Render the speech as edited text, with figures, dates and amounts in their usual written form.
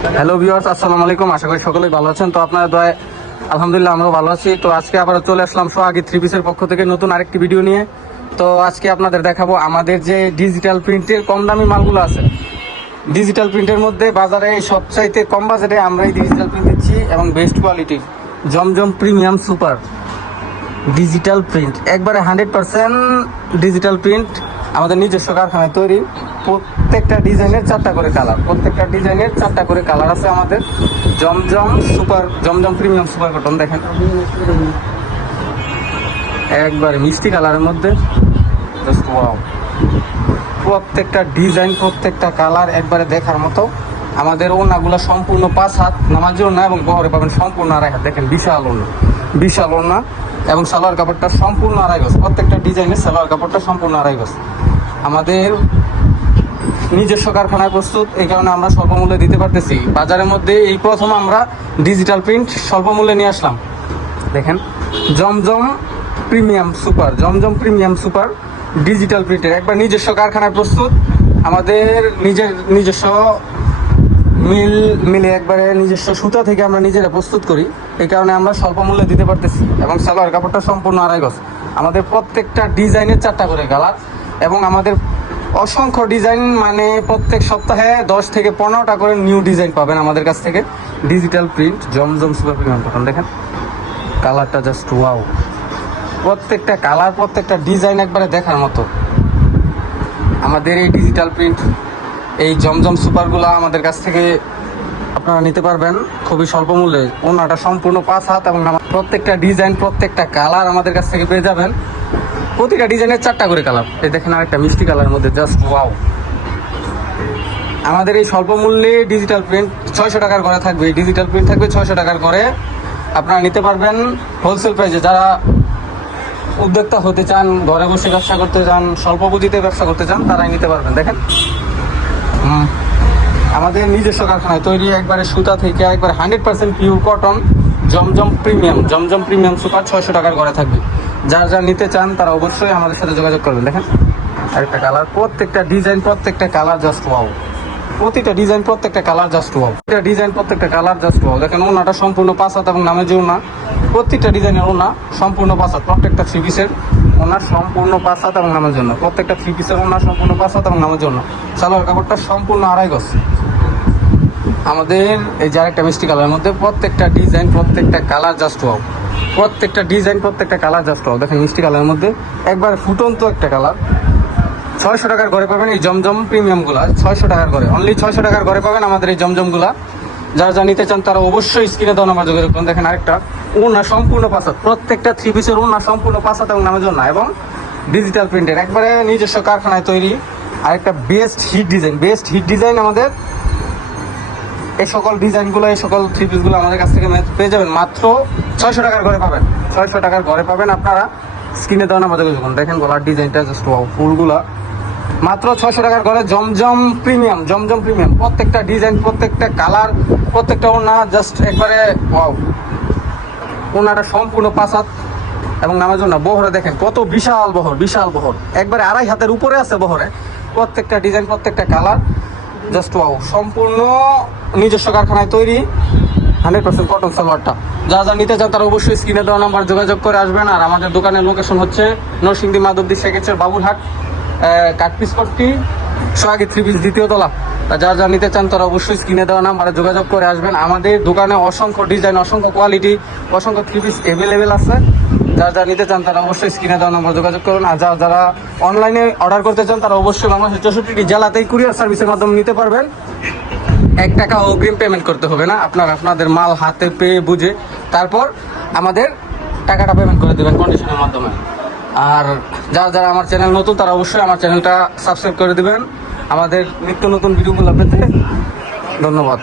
Hello viewers, আসসালামু আলাইকুম। আশা করি সকলেই ভালো আছেন। তো আপনার দয়ায় আলহামদুলিল্লাহ আমরাও ভালো আছি। তো আজকে আবার চলে আসলাম সোহাগী থ্রি পিসের পক্ষ থেকে নতুন আরেকটি ভিডিও নিয়ে। তো আজকে আপনাদের দেখাবো আমাদের যে ডিজিটাল প্রিন্টের কম দামি মালগুলো আছে। ডিজিটাল প্রিন্টের মধ্যে বাজারে সবচাইতে কম বাজারে আমরা এই ডিজিটাল প্রিন্ট দিচ্ছি এবং বেস্ট কোয়ালিটির জমজম প্রিমিয়াম সুপার ডিজিটাল প্রিন্ট, একবারে 100% ডিজিটাল প্রিন্ট আমাদের নিজস্ব কারখানায় তৈরি। প্রত্যেকটা ডিজাইনের 4টা করে কালার, প্রত্যেকটা ডিজাইনের 4টা করে কালার আছে আমাদের। জমজম প্রিমিয়াম সুপার কটন দেখেন, একবারে মিষ্টি কালারের মধ্যে। জাস্ট ওয়াও, প্রত্যেকটা ডিজাইন প্রত্যেকটা কালার একবারে দেখার মতো। আমাদের ওড়নাগুলো সম্পূর্ণ 5 হাত নামাজি ওড়না এবং বহরে পাবেন সম্পূর্ণ 2.5 হাত। দেখেন বিশাল ওড়না এবং সালোয়ার কাপড়টা সম্পূর্ণ 2.5 গজ। প্রত্যেকটা ডিজাইনের সালোয়ার কাপড়টা সম্পূর্ণ 2.5 গজ। আমাদের নিজস্ব কারখানায় প্রস্তুত, এই কারণে আমরা স্বল্প মূল্যে দিতে পারতেছি। বাজারের মধ্যে এই প্রথম আমরা ডিজিটাল প্রিন্ট স্বল্প মূল্যে নিয়ে আসলাম। দেখেন জমজম প্রিমিয়াম সুপার ডিজিটাল প্রিন্টের একবার নিজস্ব কারখানায় প্রস্তুত। আমাদের নিজস্ব মিলে একবারে নিজস্ব সুতা থেকে আমরা নিজেরা প্রস্তুত করি, এই কারণে আমরা স্বল্প মূল্যে দিতে পারতেছি। এবং সালোয়ার কাপড়টা সম্পূর্ণ 2.5 গজ। আমাদের প্রত্যেকটা ডিজাইনের 4টা করে কালার এবং আমাদের অসংখ্য ডিজাইন, মানে প্রত্যেক সপ্তাহে 10 থেকে 15টা করে নিউ ডিজাইন পাবেন আমাদের কাছ থেকে। ডিজিটাল প্রিন্ট জমজম সুপার প্রিমিয়াম কটন দেখেন, কালারটা জাস্ট ওয়াও। প্রত্যেকটা কালার প্রত্যেকটা ডিজাইন একবারে দেখার মতো। আমাদের এই ডিজিটাল প্রিন্ট এই জমজম সুপারগুলো আমাদের কাছ থেকে আপনারা নিতে পারবেন খুবই স্বল্প মূল্যে। ওনাটা সম্পূর্ণ 5 হাত এবং প্রত্যেকটা ডিজাইন প্রত্যেকটা কালার আমাদের কাছ থেকে পেয়ে যাবেন। প্রতিটা ডিজাইনের 4টা করে কালার। এই দেখেন আরেকটা মিষ্টি কালারের মধ্যে, জাস্ট ওয়াও। আমাদের এই স্বল্প মূল্যে ডিজিটাল প্রিন্ট 600 টাকার করে থাকবে। এই ডিজিটাল প্রিন্ট থাকবে 600 টাকার করে। আপনারা নিতে পারবেন হোলসেল প্রাইসে। যারা উদ্যোক্তা হতে চান, ঘরে বসে ব্যবসা করতে চান, স্বল্প পুঁজিতে ব্যবসা করতে চান, তারাই নিতে পারবেন। দেখেন আমাদের নিজস্ব কারখানায় তৈরি, একবারে সুতা থেকে একবারে 100% পিওর কটন জমজম প্রিমিয়াম সুপার 600 টাকার করে থাকবে। যারা নিতে চান তারা অবশ্যই আমাদের সাথে যোগাযোগ করবেন। দেখেন আরেকটা কালার, প্রত্যেকটা ডিজাইন প্রত্যেকটা কালার জাস্ট ওয়াও। প্রতিটা ডিজাইন প্রত্যেকটা কালার জাস্ট ওয়াও। প্রত্যেকটা কালার জাস্ট ওয়াও। দেখেন ওনাটা সম্পূর্ণ 5 হাত এবং নামের যে ওনা, প্রত্যেকটা ডিজাইনের ওনা সম্পূর্ণ 5 হাত। প্রত্যেকটা 3 পিসের ওনা সম্পূর্ণ 5 হাত এবং নামের জন্য। প্রত্যেকটা 3 পিসের ওনা সম্পূর্ণ 5 হাত এবং নামের জন্য। সালোয়ার কাপড়টা সম্পূর্ণ 2.5 গজ। আমাদের এই যে আরেকটা মিষ্টি কালারের মধ্যে প্রত্যেকটা ডিজাইন প্রত্যেকটা কালার জাস্ট ওয়াও। প্রত্যেকটা ডিজাইন প্রত্যেকটা কালার জাস্ট ওয়াও। দেখেন মিষ্টি কালারের মধ্যে একবার ফুটন্ত একটা কালার। 600 টাকার ঘরে পাবেন এই জমজম প্রিমিয়ামগুলা। 600 টাকার ঘরে, অনলি 600 টাকার ঘরে পাবেন আমাদের এই জমজমগুলা। যারা নিতে চান তারা অবশ্যই স্ক্রিনে দেওয়া নাম্বার যোগাযোগ করুন। দেখেন আরেকটা ওনা সম্পূর্ণ 5 হাত। প্রত্যেকটা 3 পিসের ওনা সম্পূর্ণ 5 হাত এবং নামের জন্য এবং ডিজিটাল প্রিন্টের একবারে নিজস্ব কারখানায় তৈরি। আরেকটা বেস্ট হিট ডিজাইন আমাদের। এই সকল ডিজাইনগুলো এই সকল 3 পিসগুলো আমাদের কাছ থেকে পেয়ে যাবেন মাত্র 600 টাকার ঘরে পাবেন। 600 টাকার ঘরে পাবেন। আপনারা স্ক্রিনে দেওয়া নাম্বার যোগাযোগ করুন। দেখেন গলার ডিজাইনটা জাস্ট ওয়াও। ফুলগুলা মাত্র 600 টাকার ঘরে জমজম প্রিমিয়াম। প্রত্যেকটা ডিজাইন প্রত্যেকটা কালার প্রত্যেকটা ওনা জাস্ট একবারে ওয়াও। ওনাটা সম্পূর্ণ 5 হাত এবং নামার জন্য বহরে দেখেন কত বিশাল বহর একবারে 2.5 হাতের উপরে আছে বহরে। প্রত্যেকটা ডিজাইন প্রত্যেকটা কালার জাস্ট ওয়াও। সম্পূর্ণ নিজস্ব কারখানায় তৈরি 100% কটন সালোয়ারটা। যারা নিতে চান তারা অবশ্যই স্ক্রিনে দেওয়া নাম্বার যোগাযোগ করে আসবেন। আর আমাদের দোকানের লোকেশন হচ্ছে নরসিংদী মাধবদী সেকেন্ডের বাবুরহাট, কাঠপিস পট্টি, সোহাগী 3 পিস 2য় তলা। যারা নিতে চান তারা অবশ্যই স্ক্রিনে দেওয়া নাম্বারে যোগাযোগ করে আসবেন। আমাদের দোকানে অসংখ্য ডিজাইন অসংখ্য কোয়ালিটি অসংখ্য 3 পিস অ্যাভেলেবেল আছে। যারা নিতে চান তারা অবশ্যই স্ক্রিনে দেওয়া নাম্বার যোগাযোগ করুন। আর যারা অনলাইনে অর্ডার করতে চান তারা অবশ্যই বাংলাদেশের 64টি জেলাতেই কুরিয়ার সার্ভিসের মাধ্যমে নিতে পারবেন। 1 টাকা অগ্রিম পেমেন্ট করতে হবে না। আপনাদের মাল হাতে পেয়ে বুঝে তারপর আমাদের টাকাটা পেমেন্ট করে দেবেন কন্ডিশনের মাধ্যমে। আর যারা আমার চ্যানেল নতুন তারা অবশ্যই আমার চ্যানেলটা সাবস্ক্রাইব করে দেবেন আমাদের নিত্য নতুন ভিডিওগুলো পেতে। ধন্যবাদ।